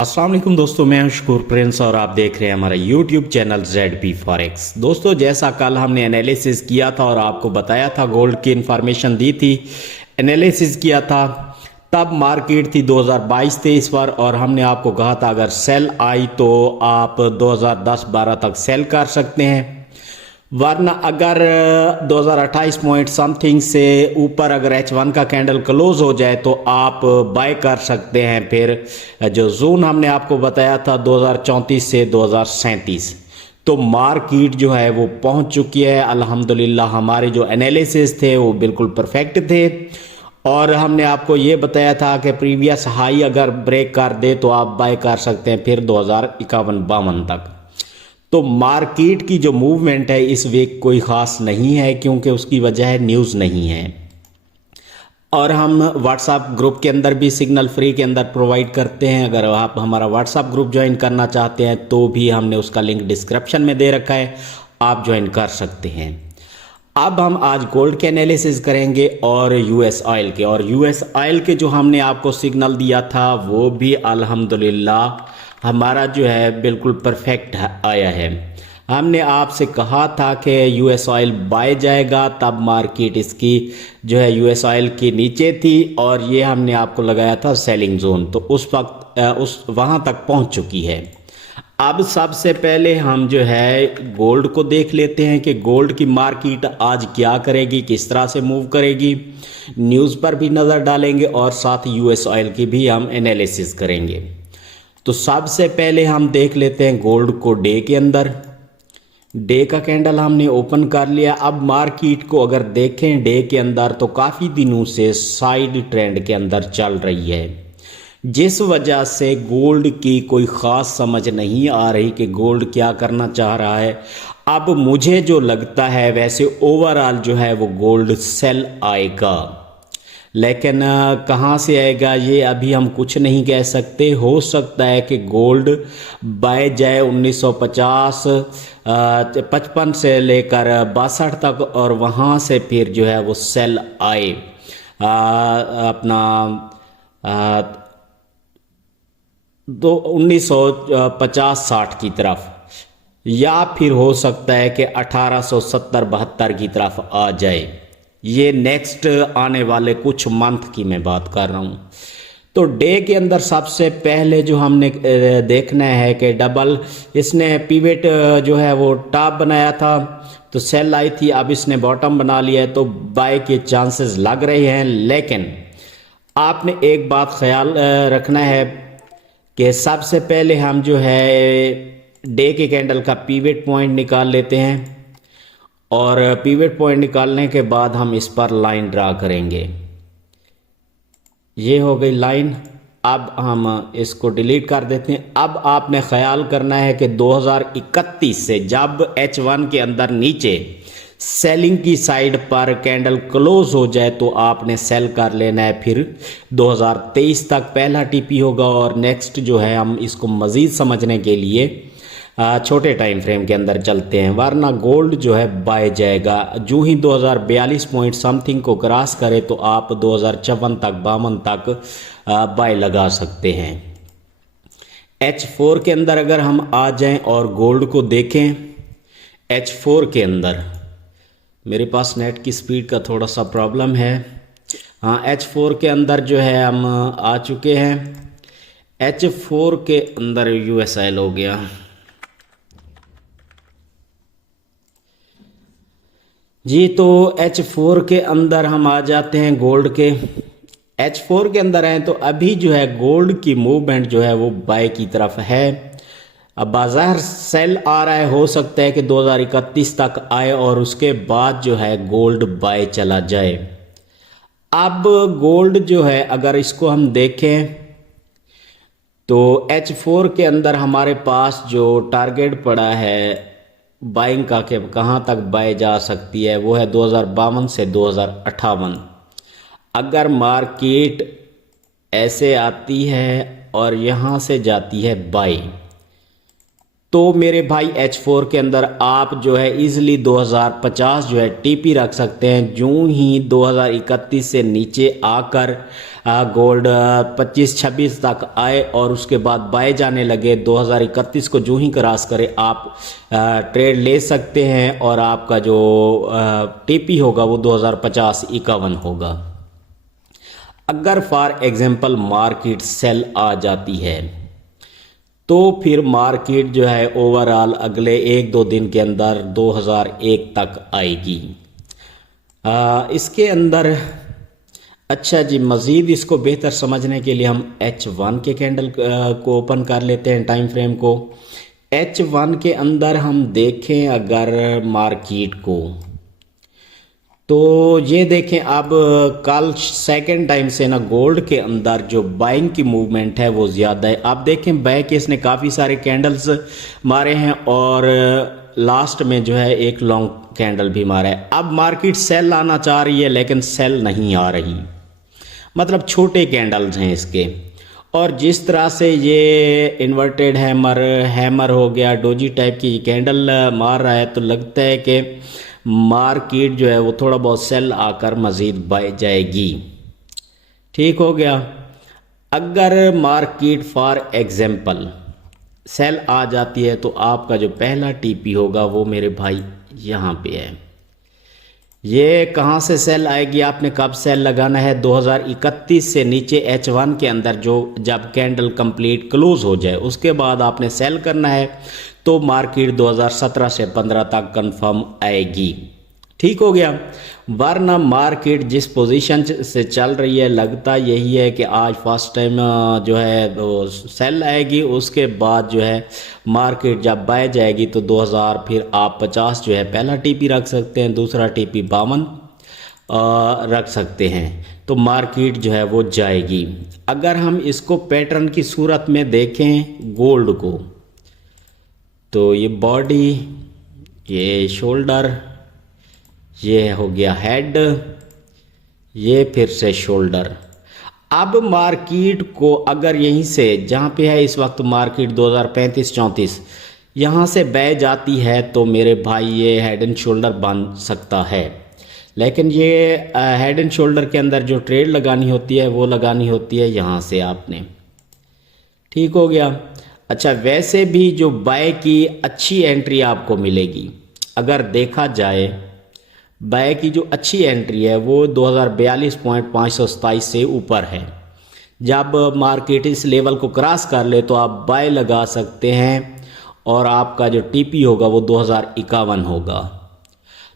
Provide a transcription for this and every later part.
अस्सलाम वालेकुम दोस्तों, मैं हूं शकूर प्रिंस और आप देख रहे हैं हमारा यूट्यूब चैनल ZB फॉरेक्स। दोस्तों, जैसा कल हमने एनालिसिस किया था और आपको बताया था, गोल्ड की इंफॉर्मेशन दी थी, एनालिसिस किया था, तब मार्केट थी 2022-23 पर और हमने आपको कहा था अगर सेल आई तो आप 2010-12 तक सेल कर सकते हैं, वरना अगर 2028 पॉइंट समथिंग से ऊपर अगर H1 का कैंडल क्लोज हो जाए तो आप बाय कर सकते हैं। फिर जो जोन हमने आपको बताया था 2034 से 2037, तो मार्केट जो है वो पहुंच चुकी है अल्हम्दुलिल्लाह। हमारे जो एनालिसिस थे वो बिल्कुल परफेक्ट थे और हमने आपको ये बताया था कि प्रीवियस हाई अगर ब्रेक कर दे तो आप बाय कर सकते हैं फिर 2051-52 तक। तो मार्केट की जो मूवमेंट है इस वीक कोई ख़ास नहीं है, क्योंकि उसकी वजह न्यूज़ नहीं है। और हम व्हाट्सएप ग्रुप के अंदर भी सिग्नल फ्री के अंदर प्रोवाइड करते हैं। अगर आप हमारा व्हाट्सएप ग्रुप ज्वाइन करना चाहते हैं तो भी हमने उसका लिंक डिस्क्रिप्शन में दे रखा है, आप ज्वाइन कर सकते हैं। अब हम आज गोल्ड के एनालिसिस करेंगे और यूएस ऑयल के। और यूएस ऑयल के जो हमने आपको सिग्नल दिया था वो भी अल्हम्दुलिल्लाह हमारा जो है बिल्कुल परफेक्ट आया है। हमने आपसे कहा था कि यूएस ऑयल बाय जाएगा, तब मार्केट इसकी जो है यूएस ऑयल के नीचे थी और ये हमने आपको लगाया था सेलिंग जोन, तो उस वक्त उस वहाँ तक पहुँच चुकी है। अब सबसे पहले हम जो है गोल्ड को देख लेते हैं कि गोल्ड की मार्केट आज क्या करेगी, किस तरह से मूव करेगी। न्यूज़ पर भी नज़र डालेंगे और साथ यूएस ऑयल की भी हम एनालिसिस करेंगे। तो सबसे पहले हम देख लेते हैं गोल्ड को डे के अंदर। डे का कैंडल हमने ओपन कर लिया। अब मार्केट को अगर देखें डे के अंदर तो काफ़ी दिनों से साइड ट्रेंड के अंदर चल रही है, जिस वजह से गोल्ड की कोई ख़ास समझ नहीं आ रही कि गोल्ड क्या करना चाह रहा है। अब मुझे जो लगता है वैसे ओवरऑल जो है वो गोल्ड सेल आएगा, लेकिन कहाँ से आएगा ये अभी हम कुछ नहीं कह सकते। हो सकता है कि गोल्ड बाय जाए 1950 55 से लेकर 62 तक और वहाँ से फिर जो है वो सेल आए अपना तो 1950-60 की तरफ, या फिर हो सकता है कि 1870-72 की तरफ आ जाए। ये नेक्स्ट आने वाले कुछ मंथ की मैं बात कर रहा हूँ। तो डे के अंदर सबसे पहले जो हमने देखना है कि डबल इसने पिवेट जो है वो टॉप बनाया था तो सेल आई थी, अब इसने बॉटम बना लिया है तो बाय के चांसेस लग रहे हैं। लेकिन आपने एक बात ख्याल रखना है कि सबसे पहले हम जो है डे के कैंडल का पिवेट पॉइंट निकाल लेते हैं और पिवेट पॉइंट निकालने के बाद हम इस पर लाइन ड्रा करेंगे। ये हो गई लाइन। अब हम इसको डिलीट कर देते हैं। अब आपने ख्याल करना है कि 2031 से जब H1 के अंदर नीचे सेलिंग की साइड पर कैंडल क्लोज हो जाए तो आपने सेल कर लेना है। फिर 2023 तक पहला टीपी होगा और नेक्स्ट जो है हम इसको मज़ीद समझने के लिए छोटे टाइम फ्रेम के अंदर चलते हैं, वरना गोल्ड जो है बाय जाएगा। जो ही 2042 पॉइंट समथिंग को क्रॉस करे तो आप 2054 तक 52 तक बाय लगा सकते हैं। H4 के अंदर अगर हम आ जाएं और गोल्ड को देखें, H4 के अंदर मेरे पास नेट की स्पीड का थोड़ा सा प्रॉब्लम है। हाँ, H4 के अंदर जो है हम आ चुके हैं। H4 के अंदर यूएस ऑयल हो गया जी। तो H4 के अंदर हम आ जाते हैं गोल्ड के। H4 के अंदर हैं तो अभी जो है गोल्ड की मूवमेंट जो है वो बाय की तरफ है। अब बाजार सेल आ रहा है, हो सकता है कि 2031 तक आए और उसके बाद जो है गोल्ड बाय चला जाए। अब गोल्ड जो है अगर इसको हम देखें तो H4 के अंदर हमारे पास जो टारगेट पड़ा है बाइंग का कि कहाँ तक बाय जा सकती है वो है 2052 से 2058। अगर मार्केट ऐसे आती है और यहाँ से जाती है बाय तो मेरे भाई H4 के अंदर आप जो है इजीली 2050 जो है टीपी रख सकते हैं। यूं ही 2031 से नीचे आकर गोल्ड 25-26 तक आए और उसके बाद बाय जाने लगे, 2031 को जो ही क्रॉस करे आप ट्रेड ले सकते हैं और आपका जो टीपी होगा वो 2050-51 होगा। अगर फॉर एग्जांपल मार्केट सेल आ जाती है तो फिर मार्केट जो है ओवरऑल अगले 1-2 दिन के अंदर 2001 तक आएगी। इसके अंदर अच्छा जी, मज़ीद इसको बेहतर समझने के लिए हम H1 के कैंडल को ओपन कर लेते हैं, टाइम फ्रेम को। H1 के अंदर हम देखें अगर मार्केट को, तो ये देखें अब कल सेकंड टाइम से ना गोल्ड के अंदर जो बाइंग की मूवमेंट है वो ज़्यादा है। आप देखें बैक इसने काफ़ी सारे कैंडल्स मारे हैं और लास्ट में जो है एक लॉन्ग कैंडल भी मारा है। अब मार्केट सेल आना चाह रही है लेकिन सेल नहीं आ रही, मतलब छोटे कैंडल्स हैं इसके। और जिस तरह से ये इन्वर्टेड हैमर हो गया, डोजी टाइप की कैंडल मार रहा है, तो लगता है कि मार्केट जो है वो थोड़ा बहुत सेल आकर मज़ीद बाय जाएगी। ठीक हो गया। अगर मार्केट फॉर एग्जांपल सेल आ जाती है तो आपका जो पहला टीपी होगा वो मेरे भाई यहाँ पे है। ये कहाँ से सेल आएगी, आपने कब सेल लगाना है, 2031 से नीचे H1 के अंदर जो जब कैंडल कंप्लीट क्लोज हो जाए उसके बाद आपने सेल करना है, तो मार्केट 2017 से 15 तक कंफर्म आएगी। ठीक हो गया। वरना मार्केट जिस पोजीशन से चल रही है लगता यही है कि आज फर्स्ट टाइम जो है वो सेल आएगी, उसके बाद जो है मार्केट जब बाय जाएगी तो 2000 फिर आप 50 जो है पहला टीपी रख सकते हैं, दूसरा टीपी 52 रख सकते हैं, तो मार्केट जो है वो जाएगी। अगर हम इसको पैटर्न की सूरत में देखें गोल्ड को, तो ये बॉडी, ये शोल्डर, ये हो गया हेड, ये फिर से शोल्डर। अब मार्केट को अगर यहीं से जहाँ पे है इस वक्त मार्केट 2035-34 यहाँ से बह जाती है तो मेरे भाई ये हेड एंड शोल्डर बन सकता है। लेकिन ये हेड एंड शोल्डर के अंदर जो ट्रेड लगानी होती है वो लगानी होती है यहाँ से आपने। ठीक हो गया। अच्छा, वैसे भी जो बाय की अच्छी एंट्री आपको मिलेगी, अगर देखा जाए बाय की जो अच्छी एंट्री है वो 2042.527 से ऊपर है। जब मार्केट इस लेवल को क्रॉस कर ले तो आप बाय लगा सकते हैं और आपका जो टीपी होगा वो 2051 होगा।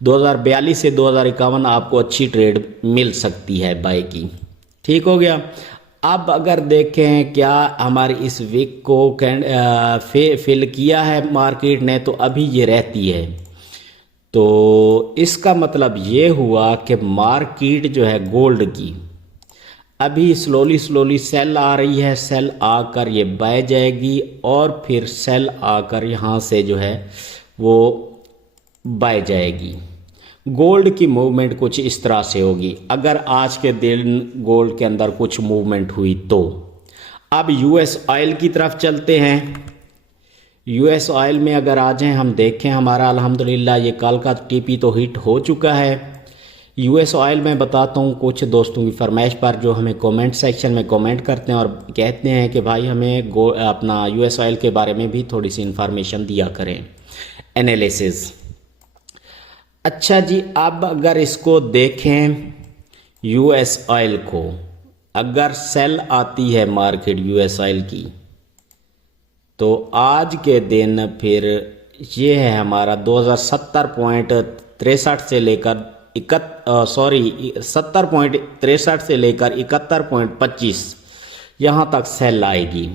2042 से 2051 आपको अच्छी ट्रेड मिल सकती है बाय की। ठीक हो गया। अब अगर देखें क्या हमारी इस वीक को फिल किया है मार्केट ने, तो अभी ये रहती है, तो इसका मतलब ये हुआ कि मार्केट जो है गोल्ड की अभी स्लोली सेल आ रही है, सेल आकर ये बाय जाएगी और फिर सेल आकर यहाँ से जो है वो बाय जाएगी। गोल्ड की मूवमेंट कुछ इस तरह से होगी अगर आज के दिन गोल्ड के अंदर कुछ मूवमेंट हुई तो। अब यूएस ऑयल की तरफ चलते हैं। यूएस ऑयल में अगर आ जाएं हम देखें, हमारा अल्हम्दुलिल्लाह ये कल का टीपी तो हिट हो चुका है। यूएस ऑयल में बताता हूँ कुछ दोस्तों की फरमाइश पर जो हमें कमेंट सेक्शन में कमेंट करते हैं और कहते हैं कि भाई हमें अपना यूएस ऑयल के बारे में भी थोड़ी सी इंफॉर्मेशन दिया करें, एनालिसिस। अच्छा जी, अब अगर इसको देखें यूएस ऑयल को, अगर सेल आती है मार्केट यूएस ऑयल की तो आज के दिन फिर ये है हमारा 2070.63 से लेकर 70.63 से लेकर 71.25 यहाँ तक सेल आएगी।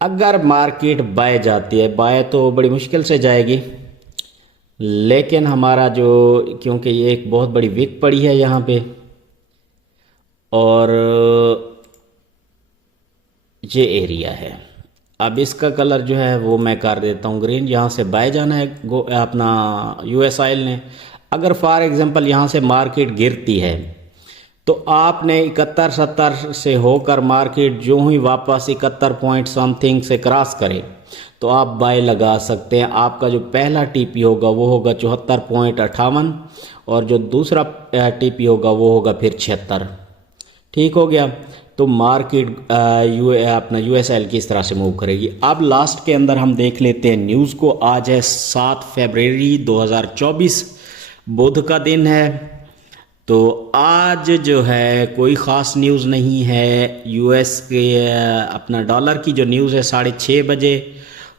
अगर मार्केट बाय जाती है, बाय तो बड़ी मुश्किल से जाएगी, लेकिन हमारा जो क्योंकि ये एक बहुत बड़ी विक पड़ी है यहाँ पे और ये एरिया है। अब इसका कलर जो है वो मैं कर देता हूँ ग्रीन। यहाँ से बाय जाना है अपना यूएस ऑयल ने। अगर फॉर एग्जांपल यहाँ से मार्केट गिरती है तो आपने 71-70 से होकर मार्केट जो ही वापस 71 पॉइंट समथिंग से क्रॉस करे तो आप बाय लगा सकते हैं। आपका जो पहला टीपी होगा वो होगा 74.58 और जो दूसरा टीपी होगा वो होगा फिर 76। ठीक हो गया। तो मार्केट अपना यूएसएल की इस तरह से मूव करेगी। अब लास्ट के अंदर हम देख लेते हैं न्यूज़ को। आज है 7 फरवरी 2024, बुध का दिन है। तो आज जो है कोई ख़ास न्यूज़ नहीं है। यूएस के अपना डॉलर की जो न्यूज़ है 6:30 बजे,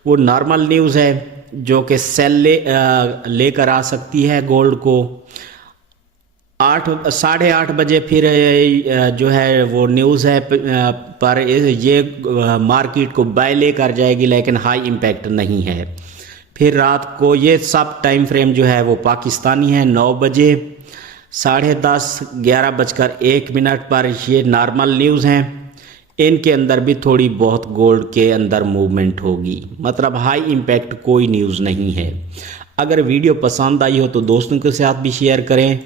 वो नॉर्मल न्यूज़ है जो कि सेल लेकर आ सकती है गोल्ड को। 8:30 बजे फिर जो है वो न्यूज़ है पर ये मार्केट को बाय लेकर जाएगी, लेकिन हाई इम्पैक्ट नहीं है। फिर रात को ये सब टाइम फ्रेम जो है वो पाकिस्तानी है। 9 बजे, 10:30, 11:01 पर ये नॉर्मल न्यूज़ हैं। इनके अंदर भी थोड़ी बहुत गोल्ड के अंदर मूवमेंट होगी, मतलब हाई इम्पैक्ट कोई न्यूज़ नहीं है। अगर वीडियो पसंद आई हो तो दोस्तों के साथ भी शेयर करें।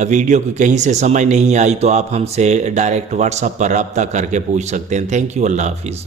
वीडियो की कहीं से समझ नहीं आई तो आप हमसे डायरेक्ट व्हाट्सएप पर रब्ता करके पूछ सकते हैं। थैंक यू, अल्लाह हाफिज़।